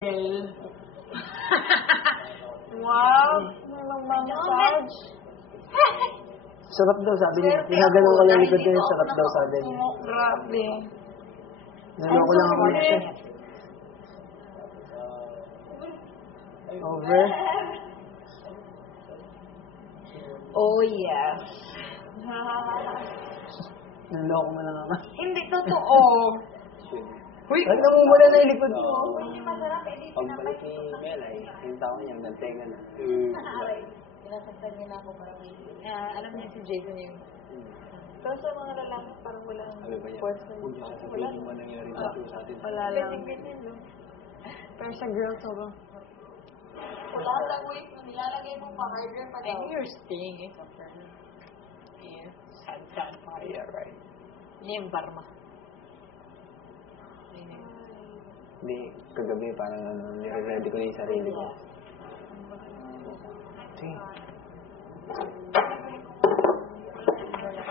Wow! Massage. Sarap daw, sabi niya. Pinagano'n ko lang likod niya, sarap daw, sabi niya. Grabe. Naloko lang ako nito. Over. Oh, yes. Naloko mo lang ako. Hindi totoo. Uy, ba't namumula na yung likod mo? Pagbalik ni Melay, yung tao niya, nagtenga na. Pinasaktan niya na ako para may... alam niya si Jason yung... Pero sa mga lalaki, parang walang... Sabi ba niya, kung siya sasabihin mo nangyari sa atin. Wala lang. Pero sa girl, sobrang... Wala lang, wait. Nilalagay mo pa, harder pa daw. And you're staying it for her. Yeah. Sad pa. Yeah, right. Hindi yung barma. Hindi, kagabi parang nire-ready ko na yung sarili ko.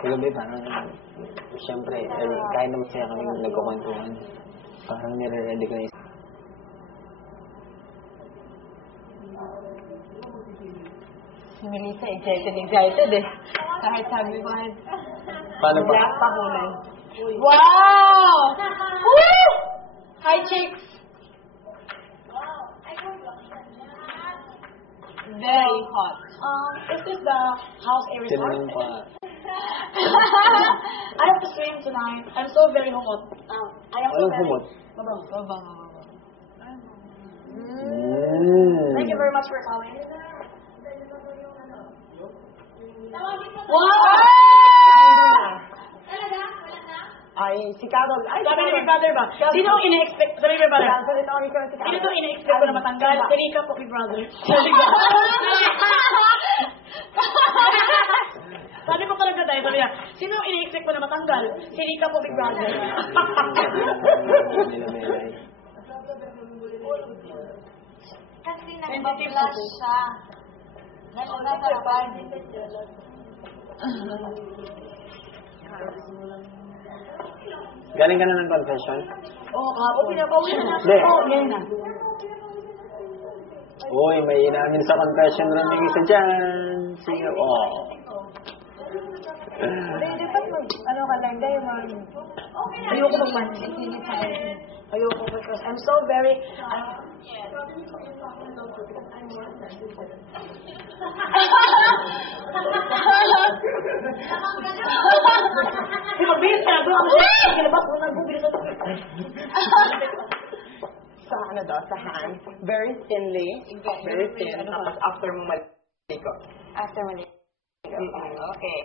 Kagabi parang, siyempre, kahit naman siya kami nagkukwentuhan, parang nire-ready ko na yung Si Melissa, excited eh. Kahit sabi ko, paano pa? Black pa kulay. Wow! Woo! Hi, chicks! Very hot. Is this the house a resort? Tinanong pa. I have to swim tonight. I'm so very hot. I am so Walang very... humot. Babang. Mm. Thank you very much for calling. Wow! Ay, si Carol. Ay, sabi ni Big Brother ba? Sino ang ina-expect? Sabi ni Big Brother. Sino itong ina-expect ko na matanggal? Si Rika po, Big Brother. Sabi ko talaga tayo, sabi niya, sino ang ina-expect ko na matanggal? Si Rika po, Big Brother. Nila Melay. Kasi nag-flash siya. Nagpaparapan. Galing ka na ng confession? Oo, kapag pinapawin na. Hindi. Oo, yan na. Uy, may inamin sa confession rin yung isa dyan. Sino? Oh. Hindi, dapat ano ka lang, dahil ayoko mag-mansit. Ayoko because I'm so very... Mabilis ka na doon. Kinabas mo nang bubilis ito. Sa ano daw, sa hand. Very thinly. Very thin. Tapos after mo maliko. After mali. Okay.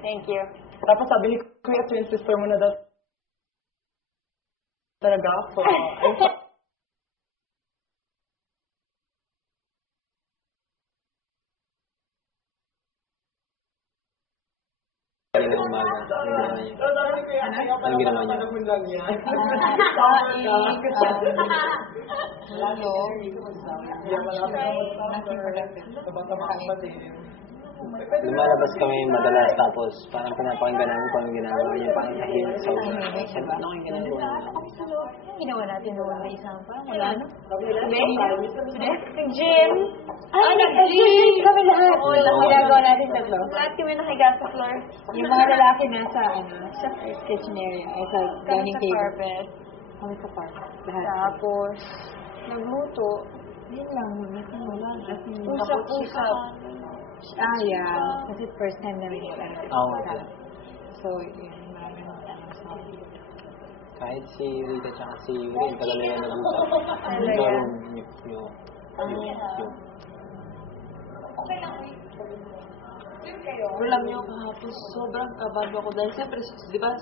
Thank you. Tapos sabi ni Kuya, twin sister mo na daw talaga ako. Kanina umaga. Anong ginawa niya? Lumalabas kami madalas tapos parang pinapakinggan namin kung anong ginagawa niya. Parang tahimik sa ulo. Sabi, ano kayong ginagawa niya? Ang ginawa natin noon na isang parang wala, no? Si Jim. Ay, nag-gym kami lahat. Oo, ginagawa natin tatlo. Lahat kami nakahiga sa floor. Yung mga lalaki nasa, sa kitchen area. Ay, sa dining table. Kami sa carpet. Lahat. Tapos, nagluto. Yun lang, wala. Usap-usap. Yeah. Kasi first time namin yung So, yun, maraming Kahit si Rita tsaka si Yuri, tagal nila nag-usap. Yung Alam niyo, kahapon sobrang kabado ako dahil siyempre, di ba,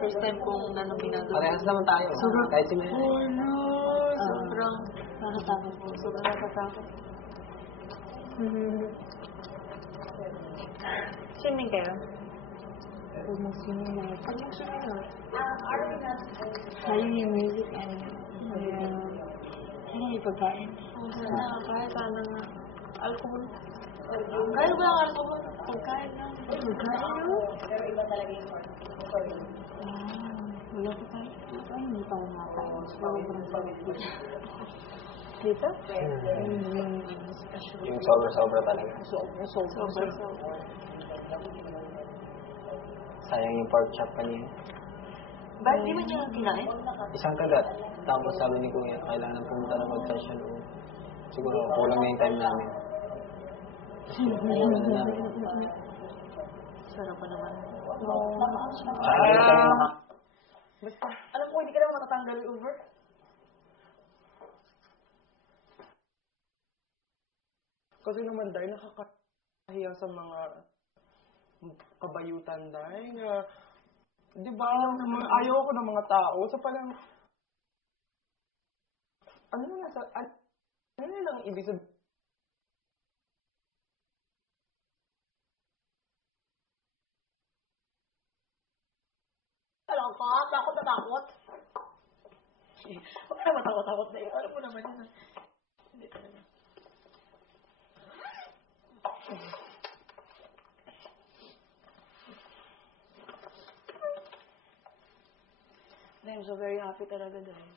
first time kong nanominado. parehas naman tayo. Kahit si Mel. Oh no! Sobrang nakatakot po. Sobrang nakatakot. Swimming kayo? Huwag mong swimming na. Huwag mong swimming na. Sayang yung music and ano yung pagkain? Kahit sana nga. Alcohol. Kahit ba ang alcohol? Pagkain na. Pagkain no? Wala pa tayo. Ay, hindi pa kumakain. Sobrang pagkain. Dito? Yung sobra-sobra talaga. Sayang yung pork chop kanina. Bakit di mo niya kinain? Isang kagat. Tapos sabi ni Kuya, kailangan pumunta ng mag-session. Siguro kulang na yung time namin. Ayaw na namin. Sarap pa naman. Basta, Alam ko, hindi ka naman matatanggal yung over. kasi naman dahil nakakahiya sa mga kabayutan dahil na, di ba, ayaw ko ng mga tao. So parang, ano lang ibig sabihin? Alam ka, takot na takot. Huwag ka matakot-takot na yun. Alam mo naman yun. Hindi talaga. I'm so very happy talaga dahil.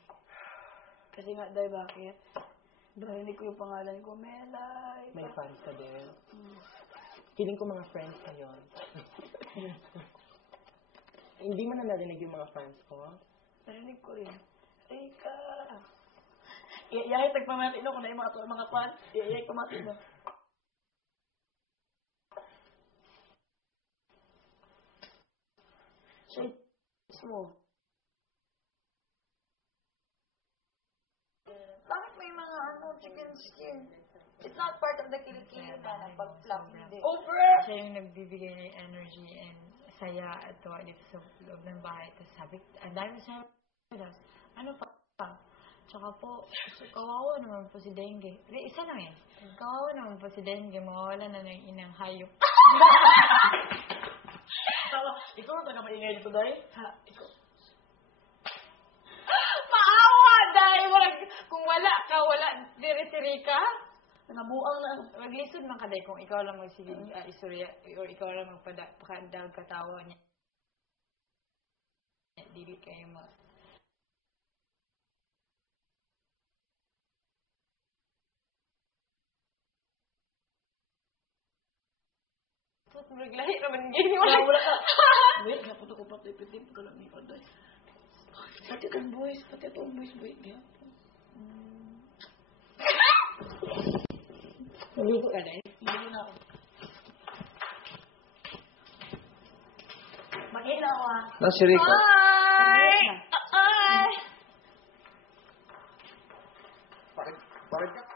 Kasi nga dahil bakit? Dahil ko yung pangalan ko, Melay. May fans ka din. Feeling ko mga friends ka yun. Hindi mo na narinig yung mga fans ko? Narinig ko rin. Rika. Iyayay tagpamatino kung na yung mga fans. Iyayay pamatino. Shades mo. Bakit may mga chicken skin? It's not part of the kilikili na pag-flop hindi. Over! Siya yung nagbibigay ng energy and saya at tuwa dito sa loob ng bahay. Tapos sabi, ang dami siya. Ano pa? Tsaka po, kawawa naman po si Dengue. Isa lang eh. Kawawa naman po si Dengue. Mawawala na ng inang hayop. Ikaw ang taga-maingay dito, Day? Ha, ikaw. Maawa, Day! Kung wala ka, wala. Diri-tiri ka. Nangabuang na. Maglisod man ka, Day, kung ikaw lang magsiging istorya or ikaw lang magpakadal katawa niya. Dili kayo Maglahi naman gini. Wala ka. Wait, napunta ko pati pitip ka lang ni Paday. Pati itong boys, wait, diya. Naligo ka, Day? Hindi na ako. Mag-ilaw ah. No, si Rico. Ay! Bakit ka